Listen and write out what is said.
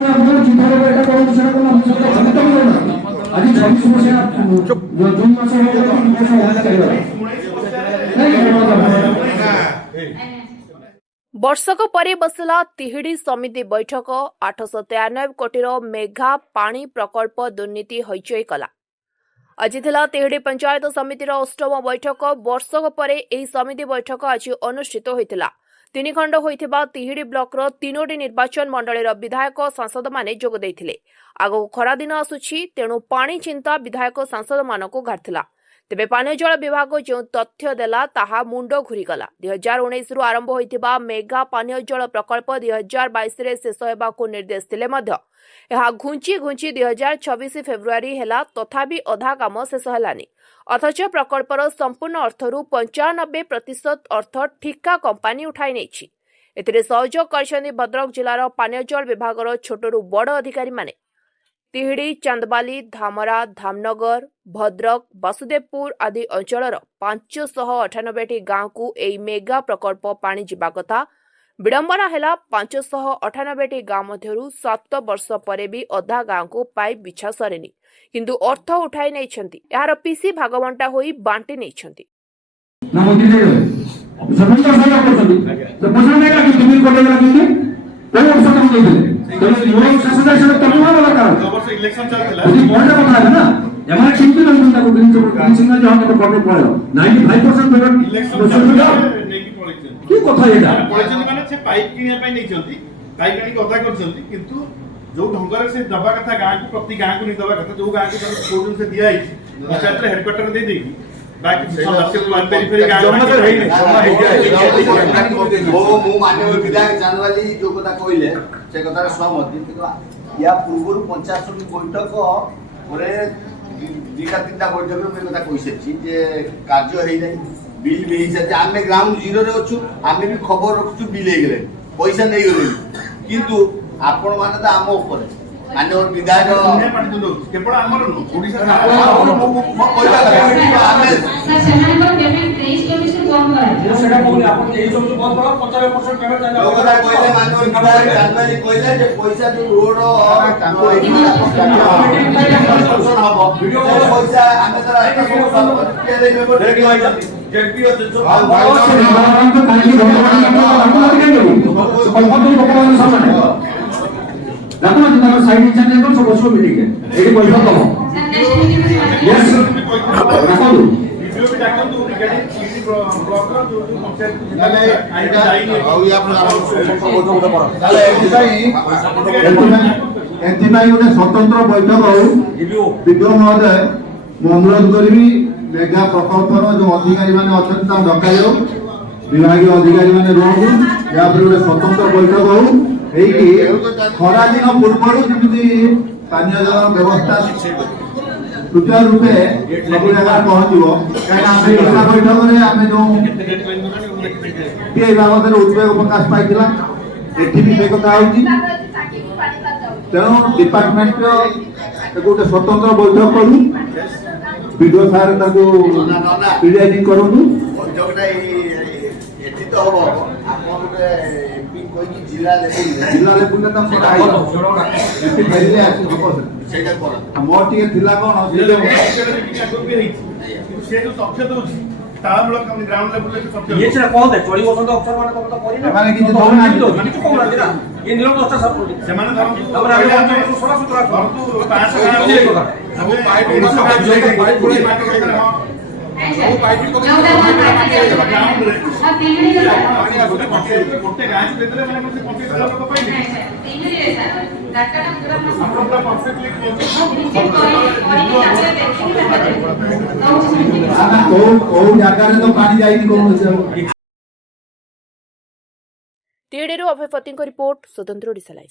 वर्षक पर बसला तिहिडी समिति बैठक 893 कोटीर मेघा पानी प्रकल्प दुर्नीति हईचई कला। आज तिहिडी पंचायत समितिर अष्टम बैठक। वर्षक पर एही समिति बैठक आज अनुष्ठित होइतिला। तीन खंड होइथिबा तिहिडी ब्लॉकर तीनोटी निर्वाचन मंडलीर विधायक सांसद माने जोग दैथिले। आगो खरा दिन आसुछि, तेणु पानी चिंता विधायक सांसद मानकु घाटिला। तेबे पानी जल विभाग जो तथ्य देला ताहा मुंड घुरीगला। 2019 रु आरंभ होइथिबा मेगा पानी जल प्रकल्प 2022 रे शेष हेबाकु निर्देश दिले मध्य एहा घुंची 2026 फेब्रुआरी हेला, तथापि अधा काम शेष हेलानी। अथच प्रकल्पर संपूर्ण अर्थरु 95% अर्थ ठिका कंपानी उठाई नेछि। एथिरे सहयोग करछन्ती भद्रक जिल्लार पानी जल विभागर छोटरु बड़ अधिकारी माने। तिहिडी, चांदबाली, धामरा, धामनगर, भद्रक, वासुदेवपुर आदि अंचलर 598 गांव को एई मेगा प्रकल्प पानी जिबा कथा। विडंबना हेला 598 गांव मध्यरु 7 वर्ष परे भी अधा गांव को पाइप बिछा सरेनी, किंतु अर्थ उठाई नैछन्ती। यार पीसी भागवंटा होई बांटी नैछन्ती। जो ढंगर से दबा कथा गाँ को प्रति गाँ को नहीं दबा कथा जो गाँ को से दिया पंचायत हेडक्वार्टर दे देगी बाकी माननीय विधायक चांदवाली जो कथा कहले से कथा सहमत। या पूर्व 50 बैठक दुईटा तीनटा बैठक में कथा कही जे कार्य है नहीं, बिल भी आम ग्राउंड जीरो रे अच्छु, आम भी खबर रखु बिल हो गले पैसा नहीं गले, किंतु आपण माने तो आम ऊपर माननीय विधायक केवल आमर ओडिसा पैसा जो रोड साइड चैनल को सब सब मिल गए एडी बैठक हो यस रखो वीडियो भी डाकन तो रिगार्डिंग सीडी ब्लॉक रो जो पंचायत जिल्ला आईडा जाई और या ताले एथिबाई गोटे स्वतंत्र बैठक हो वीडियो महोदय मु अनुरोध करबी मेगा प्रकल्पर जो अधिकारी माने अछन ता डकायो विभागीय अधिकारी माने रोहु या पर गोटे स्वतंत्र बैठक हो खरा दिन पूर्व जमी पानी जल व्यवस्था सुचारू रूपे सब जगह पहुंचो कहीं बैठक में आम जो बाबद उद्वेग प्रकाश पाई एटी भी से कथा तेणु डिपार्टमेंट गोटे स्वतंत्र बैठक करूँ वीडियो सार पीडियाइजिंग करूँ जिला लेवल तो मोर टी थिला कोन से जो तथ्य दोछि तामूलक ग्राउंड लेवल पे तथ्य ये छे कोन दे चोरी बसंत अफसर माने तो करी माने कि दो माने तो कोन ना ये निरम दस्ता सब से माने तमरा आगे सोला सुतरा तो पास सब पाइप वो पाइप को ग्राउंड रे गोटे गां से देले माने से 25 लाख को पाइले तीन रे सर डाटा पूरा हम पूरा परफेक्टली ओ जागा रे तो पानी जाई कोन तिहिडीरू अभय पतिंको रिपोर्ट स्वतंत्र ओडिशा लाइव।